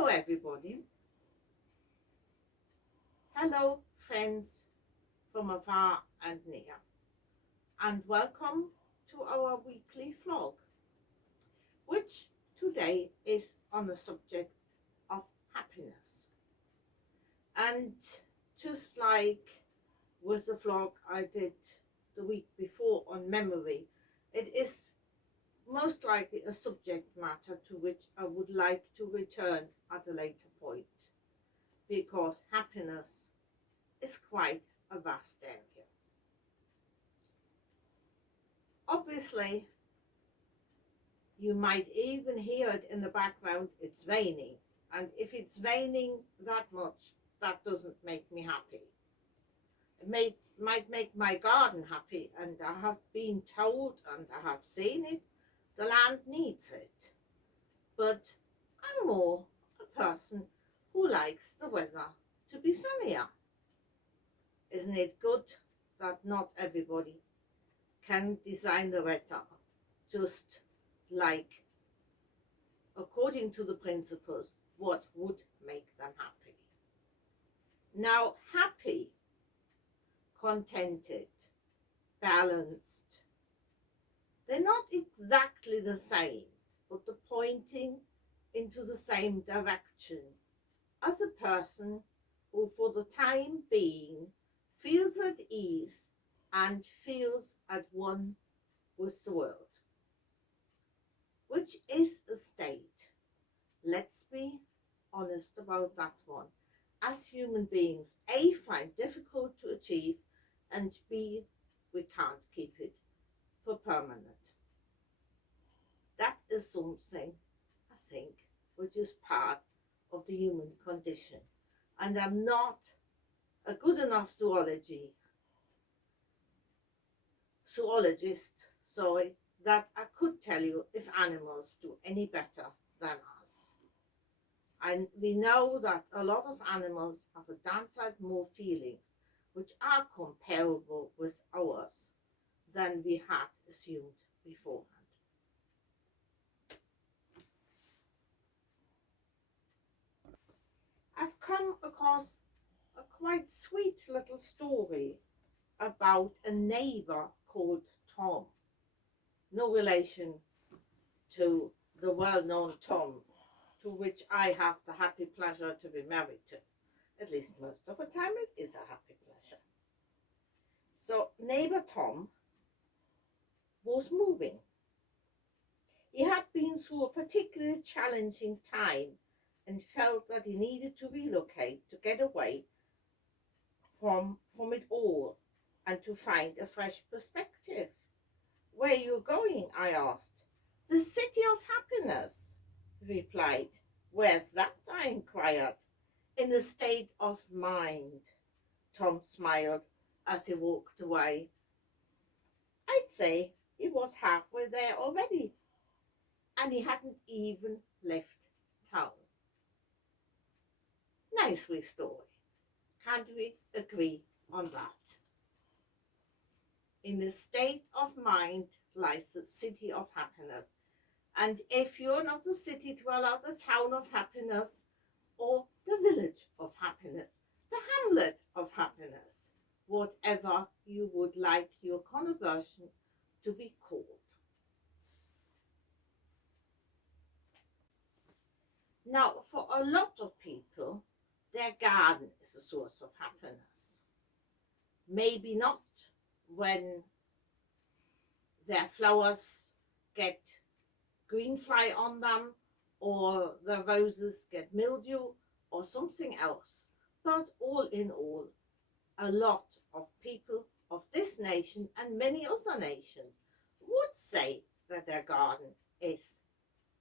Hello, everybody. Hello, friends from afar and near, and welcome to our weekly vlog, which today is on the subject of happiness. And just like with the vlog I did the week before on memory, it is most likely a subject matter to which I would like to return at a later point, because happiness is quite a vast area. Obviously, you might even hear it in the background, it's raining. And if it's raining that much, that doesn't make me happy. Might make my garden happy, and I have been told and I have seen it, the land needs it. But I'm more a person who likes the weather to be sunnier. Isn't it good that not everybody can design the weather just like according to the principles what would make them happy? Now, happy, contented, balanced, they're not exactly the same, but they're pointing into the same direction as a person who for the time being feels at ease and feels at one with the world, which is a state. Let's be honest about that one. As human beings, A, find difficult to achieve, and B, we can't keep it for permanent. That is something, I think, which is part of the human condition. And I'm not a good enough zoologist, sorry, that I could tell you if animals do any better than us. And we know that a lot of animals have a downside more feelings which are comparable with ours than we had assumed beforehand. I've come across a quite sweet little story about a neighbor called Tom. No relation to the well-known Tom, to which I have the happy pleasure to be married to. At least most of the time it is a happy pleasure. So neighbor Tom was moving. He had been through a particularly challenging time and felt that he needed to relocate to get away from it all and to find a fresh perspective. Where are you going? I asked. The city of happiness, he replied. Where's that? I inquired. In a state of mind, Tom smiled as he walked away. I'd say he was halfway there already, and he hadn't even left town. Nice wee story. Can't we agree on that? In the state of mind lies the city of happiness. And if you're not the city dweller, the town of happiness, or the village of happiness, the hamlet of happiness, whatever you would like your conversion to be called. Now, for a lot of people, their garden is a source of happiness. Maybe not when their flowers get green fly on them, or the roses get mildew, or something else. But all in all, a lot of people of this nation and many other nations would say that their garden is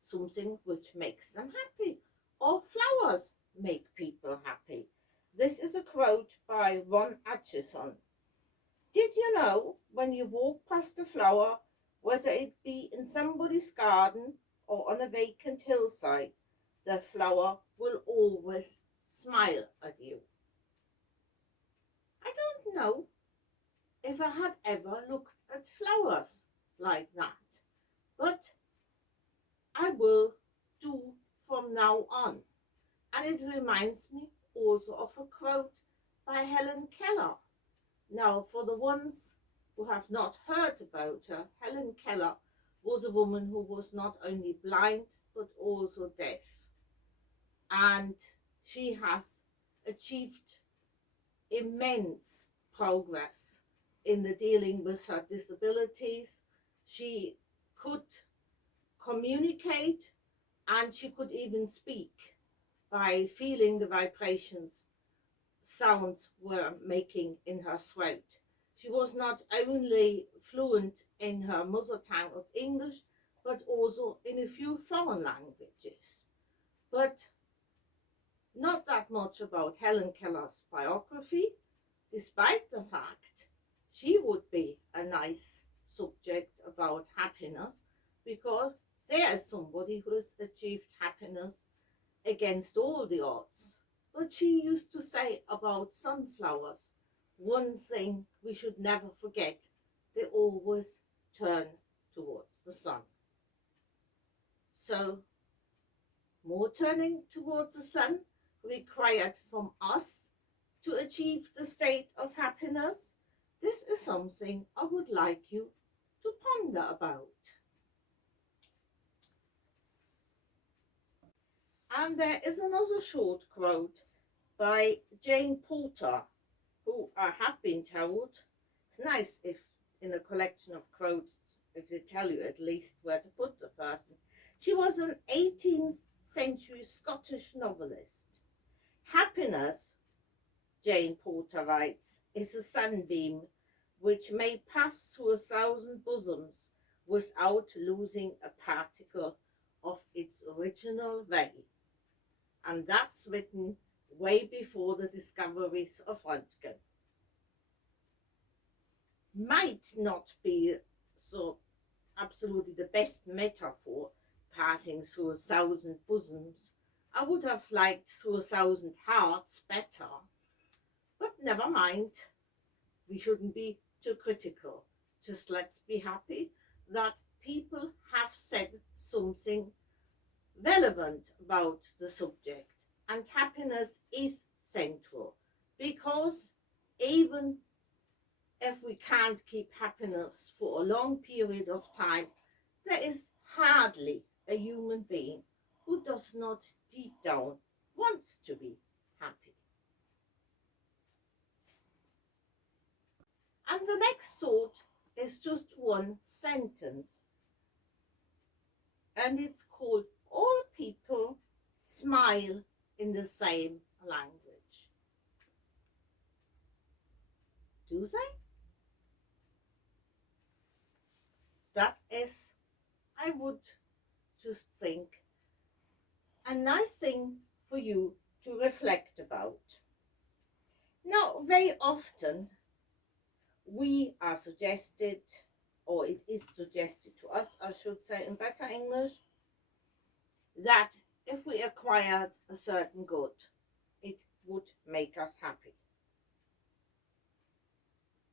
something which makes them happy, or flowers make people happy. This is a quote by Ron Atchison. Did you know when you walk past a flower, whether it be in somebody's garden or on a vacant hillside, the flower will always smile at you? I don't know if I had ever looked at flowers like that, but I will do from now on. And it reminds me also of a quote by Helen Keller. Now, for the ones who have not heard about her, Helen Keller was a woman who was not only blind but also deaf. And she has achieved immense progress in the dealing with her disabilities. She could communicate and she could even speak by feeling the vibrations sounds were making in her throat. She was not only fluent in her mother tongue of English, but also in a few foreign languages. But not that much about Helen Keller's biography, despite the fact she would be a nice subject about happiness, because there is somebody who has achieved happiness against all the odds. But she used to say about sunflowers, one thing we should never forget, they always turn towards the sun. So, more turning towards the sun required from us to achieve the state of happiness. This is something I would like you to ponder about. And there is another short quote by Jane Porter, who I have been told, it's nice if in a collection of quotes, if they tell you at least where to put the person. She was an 18th century Scottish novelist. Happiness, Jane Porter writes, is a sunbeam which may pass through 1,000 bosoms without losing a particle of its original ray. And that's written way before the discoveries of Röntgen. Might not be so absolutely the best metaphor, passing through 1,000 bosoms. I would have liked through 1,000 hearts better, but never mind. We shouldn't be too critical. Just let's be happy that people have said something relevant about the subject, and happiness is central, because even if we can't keep happiness for a long period of time, there is hardly a human being who does not deep down wants to be happy. And the next thought is just one sentence, and it's called All People Smile in the Same Language. Do they? That is, I would just think, a nice thing for you to reflect about. Now, very often we are suggested, or it is suggested to us, I should say in better English, that if we acquired a certain good, it would make us happy.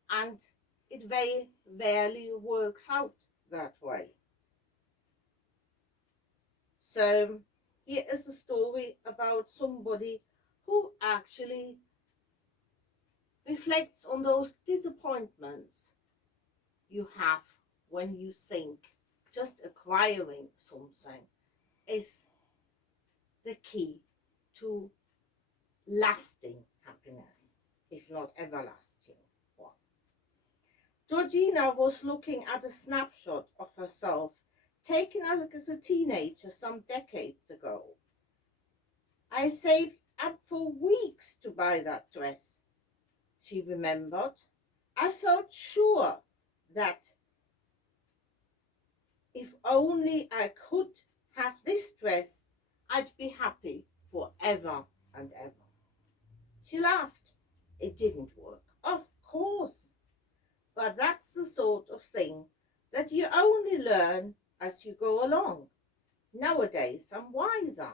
And it very rarely works out that way. So here is a story about somebody who actually reflects on those disappointments you have when you think just acquiring something is the key to lasting happiness, if not everlasting one. Georgina was looking at a snapshot of herself taken as a teenager some decades ago. I saved up for weeks to buy that dress, she remembered. I felt sure that if only I could have this dress, I'd be happy forever and ever. She laughed. It didn't work, of course. But that's the sort of thing that you only learn as you go along. Nowadays, I'm wiser.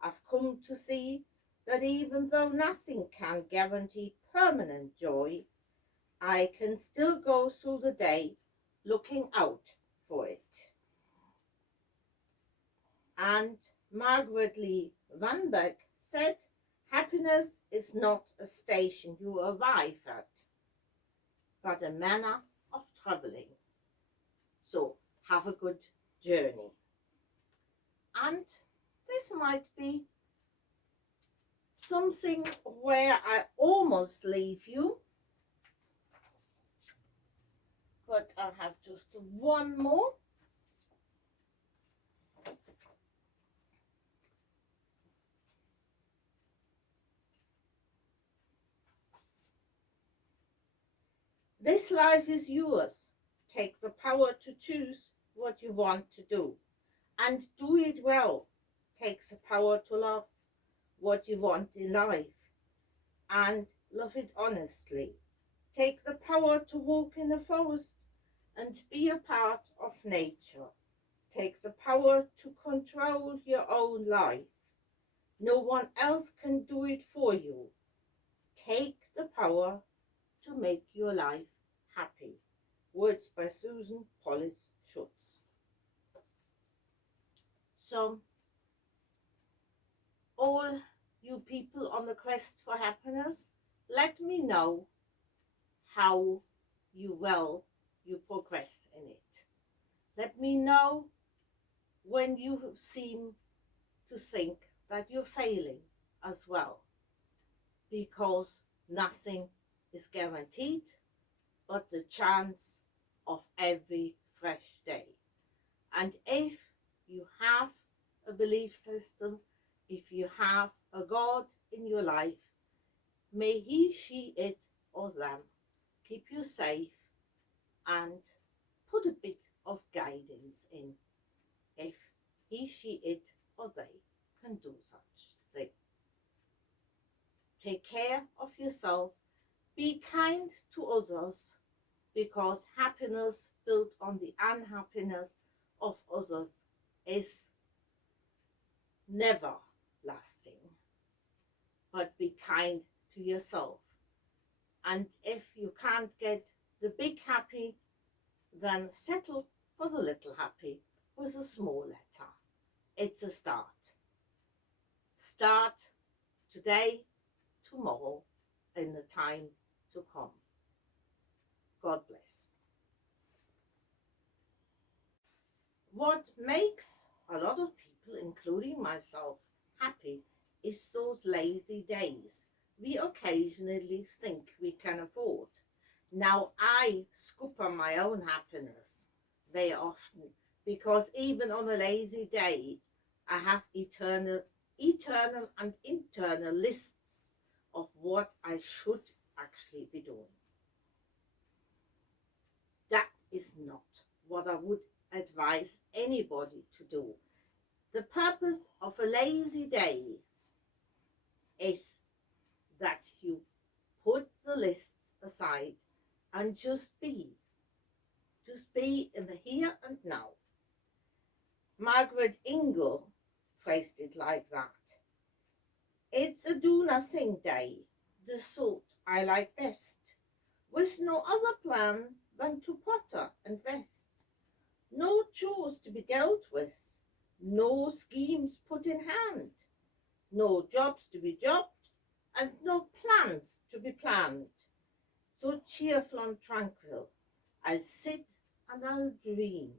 I've come to see that even though nothing can guarantee permanent joy, I can still go through the day looking out for it. And Margaret Lee Van Beck said, happiness is not a station you arrive at, but a manner of traveling. So have a good journey. And this might be something where I almost leave you, but I have just one more. This life is yours. Take the power to choose what you want to do and do it well. Take the power to love what you want in life and love it honestly. Take the power to walk in the forest and be a part of nature. Take the power to control your own life. No one else can do it for you. Take the power to make your life happy. Words by Susan Pollis Schutz. So, all you people on the quest for happiness, let me know how you progress in it. Let me know when you seem to think that you're failing as well, because nothing is guaranteed but the chance of every fresh day. And if you have a belief system, if you have a God in your life, may he, she, it, or them keep you safe and put a bit of guidance in if he, she, it, or they can do such thing. Take care of yourself. Be kind to others, because happiness built on the unhappiness of others is never lasting. But be kind to yourself. And if you can't get the big happy, then settle for the little happy with a small letter. It's a start. Start today, tomorrow, in the time to come. God bless. What makes a lot of people, including myself, happy is those lazy days we occasionally think we can afford. Now I scupper my own happiness very often, because even on a lazy day I have eternal and internal lists of what I should actually be doing. That is not what I would advise anybody to do. The purpose of a lazy day is that you put the lists aside and just be in the here and now. Margaret Ingle phrased it like that. It's a do nothing day, the sort I like best, with no other plan than to potter and rest. No chores to be dealt with, no schemes put in hand, no jobs to be jobbed, and no plans to be planned. So cheerful and tranquil, I'll sit and I'll dream.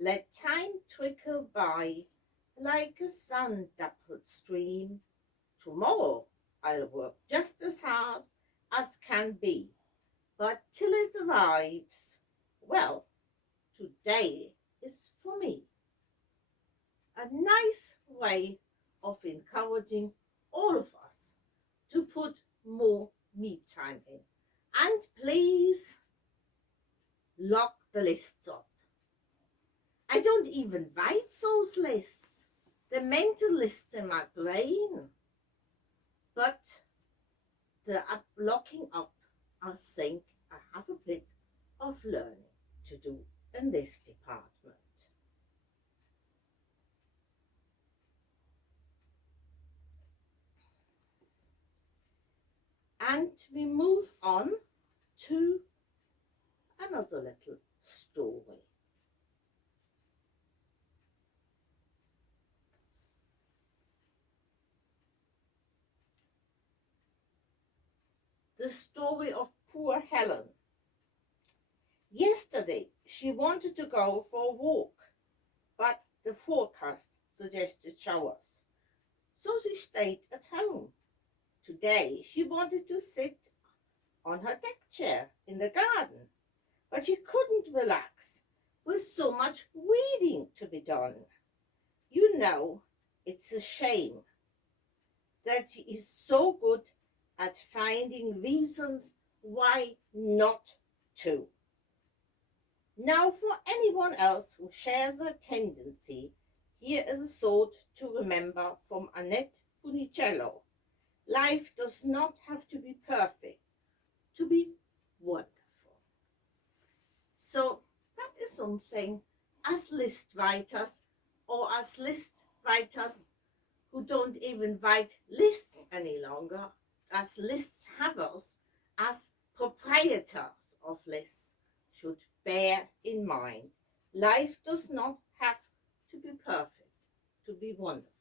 Let time trickle by like a sun-dappled stream. Tomorrow I'll work just as hard as can be, but till it arrives, well, today is for me. A nice way of encouraging all of us to put more me time in. And please lock the lists up. I don't even write those lists. The mental lists in my brain. But the locking up, I think I have a bit of learning to do in this department. And we move on to another little story. the story of poor Helen. Yesterday she wanted to go for a walk, but the forecast suggested showers, so she stayed at home. Today she wanted to sit on her deck chair in the garden, but she couldn't relax with so much reading to be done. You know, it's a shame that she is so good at finding reasons why not to. Now, for anyone else who shares a tendency, here is a thought to remember from Annette Funicello. Life does not have to be perfect to be wonderful. So that is something as list writers, or as list writers who don't even write lists any longer, as list havers, as proprietors of lists, should bear in mind. Life does not have to be perfect to be wonderful.